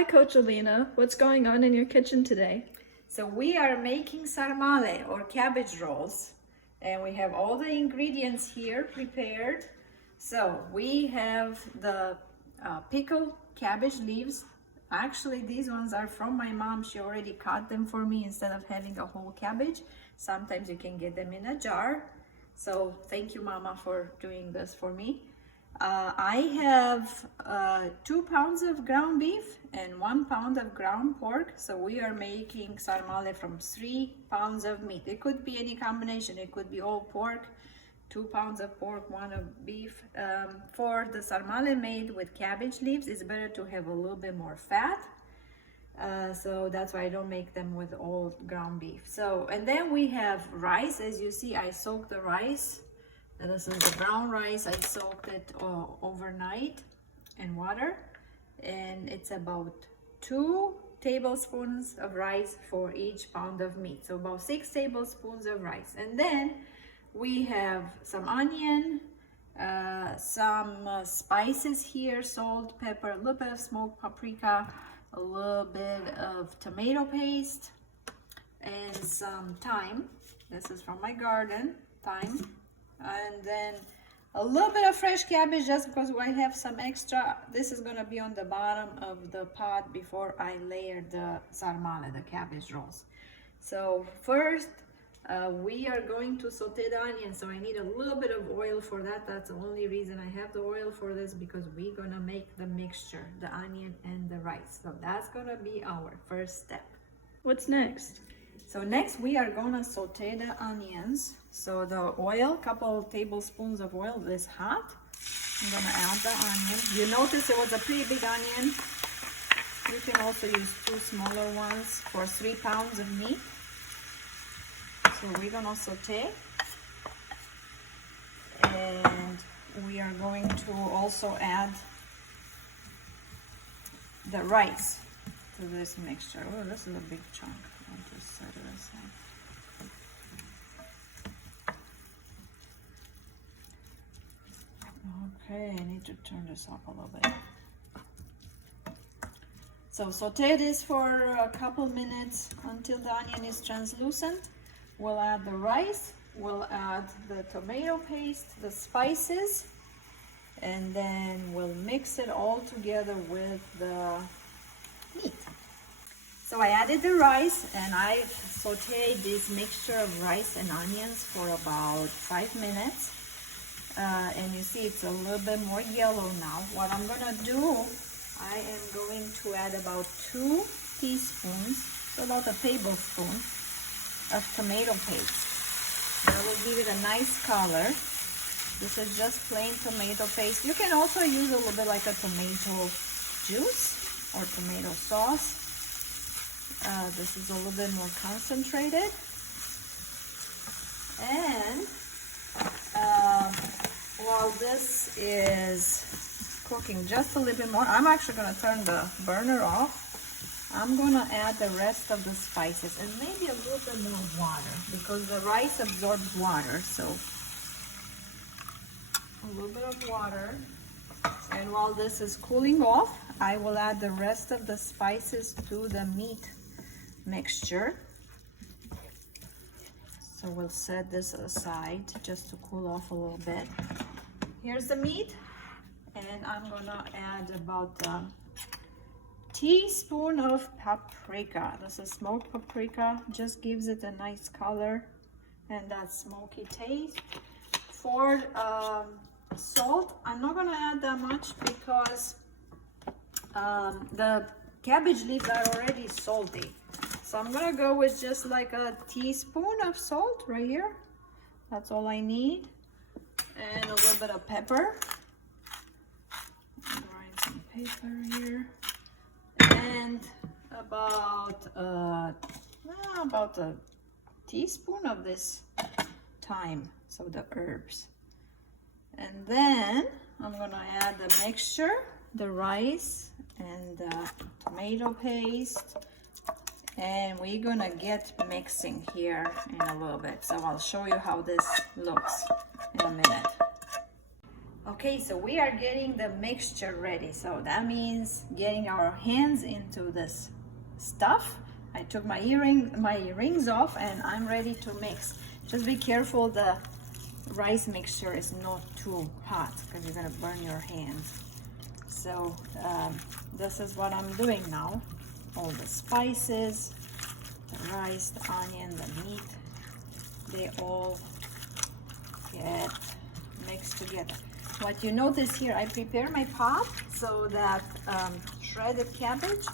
Hi, Coach Alina. What's going on in your kitchen today? So we are making sarmale or cabbage rolls, and we have all the ingredients here prepared. So we have the pickled cabbage leaves. Actually, these ones are from my mom. She already cut them for me instead of having a whole cabbage. Sometimes you can get them in a jar. So thank you, Mama, for doing this for me. I have 2 pounds of ground beef and 1 pound of ground pork. So we are making sarmale from 3 pounds of meat. It could be any combination. It could be all pork, 2 pounds of pork, 1 of beef. For the sarmale made with cabbage leaves, it's better to have a little bit more fat. So that's why I don't make them with all ground beef. So, and then we have rice. As you see, I soaked the rice. This is the brown rice. I soaked it overnight in water, and it's about 2 tablespoons of rice for each pound of meat. So about 6 tablespoons of rice. And then we have some onion, some spices here, salt, pepper, a little bit of smoked paprika, a little bit of tomato paste, and some thyme. This is from my garden, thyme. And then a little bit of fresh cabbage just because I have some extra. This is going to be on the bottom of the pot before I layer the sarmale, the cabbage rolls. So first we are going to saute the onion, so I need a little bit of oil for that. That's the only reason I have the oil for this, because we're going to make the mixture, the onion and the rice. So that's going to be our first step. What's next? So next we are gonna saute the onions. So the oil, couple tablespoons of oil is hot. I'm gonna add the onion. You notice it was a pretty big onion. You can also use 2 smaller ones for 3 pounds of meat. So we're gonna saute. And we are going to also add the rice to this mixture. Oh, this is a big chunk. I'll just set it aside. Okay, I need to turn this up a little bit. So saute this for a couple minutes until the onion is translucent. We'll add the rice, we'll add the tomato paste, the spices, and then we'll mix it all together with the meat. So I added the rice, and I sauteed this mixture of rice and onions for about 5 minutes. And you see it's a little bit more yellow now. What I'm gonna do, I am going to add about 2 teaspoons, so about a tablespoon of tomato paste. That will give it a nice color. This is just plain tomato paste. You can also use a little bit like a tomato juice or tomato sauce. This is a little bit more concentrated. And while this is cooking just a little bit more, I'm actually going to turn the burner off. I'm going to add the rest of the spices and maybe a little bit more water, because the rice absorbs water. So a little bit of water. And while this is cooling off, I will add the rest of the spices to the meat mixture. So we'll set this aside just to cool off a little bit. Here's the meat, and I'm gonna add about a teaspoon of paprika. This is smoked paprika, just gives it a nice color and that smoky taste. For salt, I'm not gonna add that much because the cabbage leaves are already salty. So I'm gonna go with just like a teaspoon of salt right here. That's all I need. And a little bit of pepper. I'm drawing some paper here. And about a teaspoon of this thyme, so the herbs. And then I'm gonna add the mixture, the rice and the tomato paste. And we're gonna get mixing here in a little bit. So I'll show you how this looks in a minute. Okay, so we are getting the mixture ready. So that means getting our hands into this stuff. I took my rings off and I'm ready to mix. Just be careful the rice mixture is not too hot because you're gonna burn your hands. So this is what I'm doing now. All the spices, the rice, the onion, the meat, they all get mixed together. What you notice here, I prepare my pot so that shredded cabbage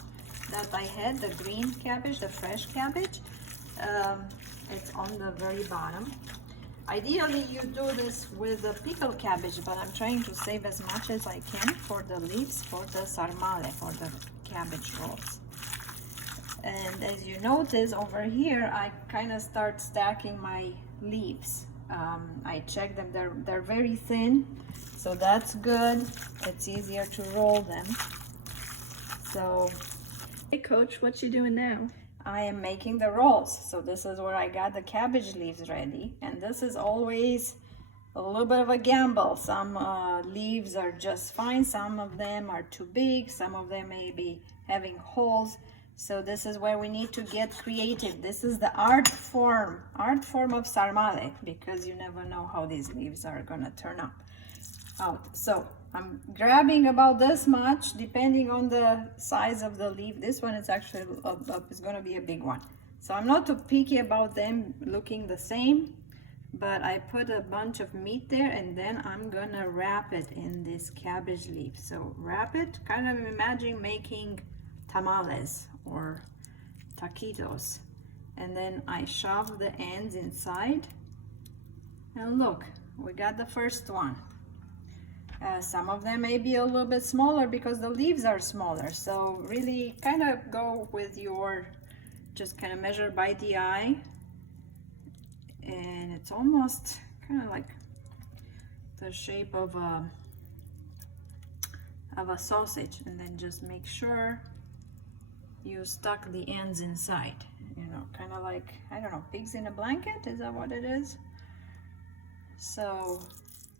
that I had, the green cabbage, the fresh cabbage, it's on the very bottom. Ideally you do this with the pickled cabbage, but I'm trying to save as much as I can for the leaves, for the sarmale, for the cabbage rolls. And as you notice over here, I kind of start stacking my leaves. I check them, they're very thin, so that's good. It's easier to roll them. So, Hey coach, what you doing now? I am making the rolls. So this is where I got the cabbage leaves ready, and this is always a little bit of a gamble. Some leaves are just fine, some of them are too big, some of them may be having holes. So this is where we need to get creative. This is the art form of sarmale, because you never know how these leaves are gonna turn out. So I'm grabbing about this much, depending on the size of the leaf. This one is actually is gonna be a big one. So I'm not too picky about them looking the same, but I put a bunch of meat there, and then I'm gonna wrap it in this cabbage leaf. So wrap it, kind of imagine making tamales or taquitos, and then I shove the ends inside, and look, we got the first one. Some of them may be a little bit smaller because the leaves are smaller, so really kind of go with your, just kind of measure by the eye, and it's almost kind of like the shape of a sausage, and then just make sure you stuck the ends inside, you know, kind of like, I don't know, pigs in a blanket, is that what it is? So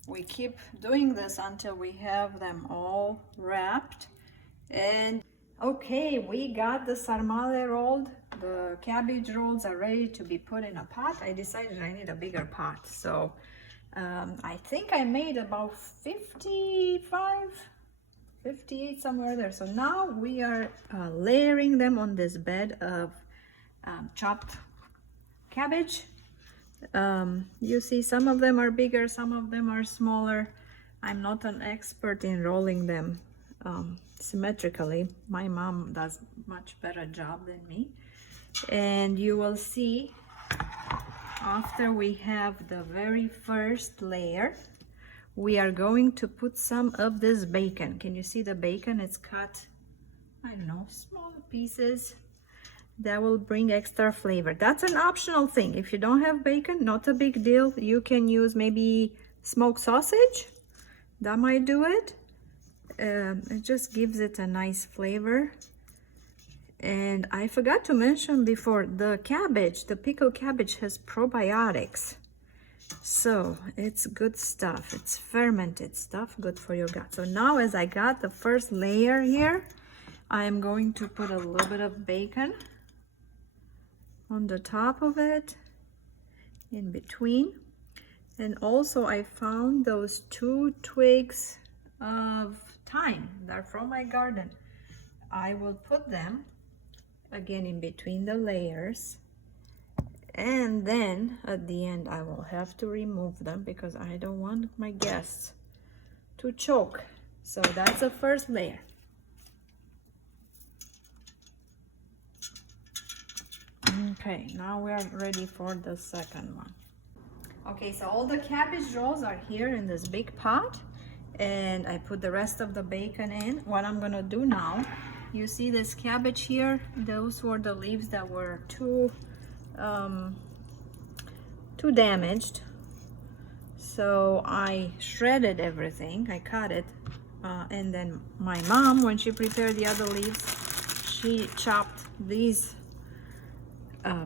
we keep doing this until we have them all wrapped. And okay, we got the sarmale rolled. The cabbage rolls are ready to be put in a pot. I decided I need a bigger pot, so I think I made about 58, somewhere there. So now we are layering them on this bed of chopped cabbage. You see, some of them are bigger, some of them are smaller. I'm not an expert in rolling them symmetrically. My mom does much better job than me. And you will see, after we have the very first layer, we are going to put some of this bacon. Can you see the bacon? It's cut, I don't know, small pieces. That will bring extra flavor. That's an optional thing. If you don't have bacon, not a big deal. You can use maybe smoked sausage. That might do it. It just gives it a nice flavor. And I forgot to mention before, the cabbage, the pickled cabbage, has probiotics. So it's good stuff. It's fermented stuff, good for your gut. So now, as I got the first layer here, I am going to put a little bit of bacon on the top of it, in between. And also I found those 2 twigs of thyme. They're from my garden. I will put them again in between the layers, and then at the end I will have to remove them because I don't want my guests to choke. So that's the first layer. Okay, now we are ready for the second one. Okay, so all the cabbage rolls are here in this big pot, and I put the rest of the bacon in. What I'm gonna do now, you see this cabbage here, those were the leaves that were too damaged, so I shredded everything. I cut it, and then my mom, when she prepared the other leaves, she chopped these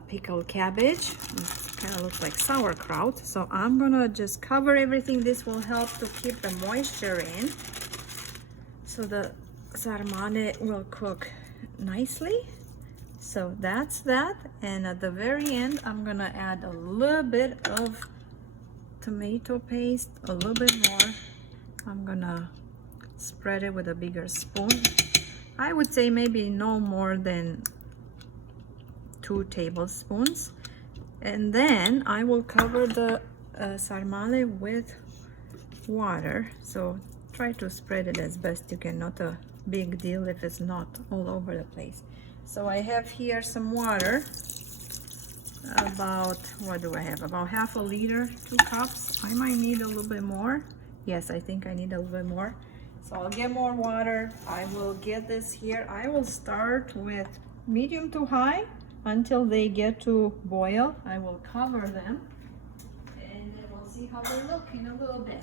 pickled cabbage, kind of looks like sauerkraut. So I'm gonna just cover everything. This will help to keep the moisture in, so the sarmale will cook nicely. So that's that. And at the very end, I'm gonna add a little bit of tomato paste, a little bit more. I'm gonna spread it with a bigger spoon. I would say maybe no more than 2 tablespoons. And then I will cover the sarmale with water. So try to spread it as best you can. Not a big deal if it's not all over the place. So I have here some water. About, what do I have? About half a liter, 2 cups. I might need a little bit more. Yes, I think I need a little bit more. So I'll get more water. I will get this here. I will start with medium to high until they get to boil. I will cover them and then we'll see how they look in a little bit.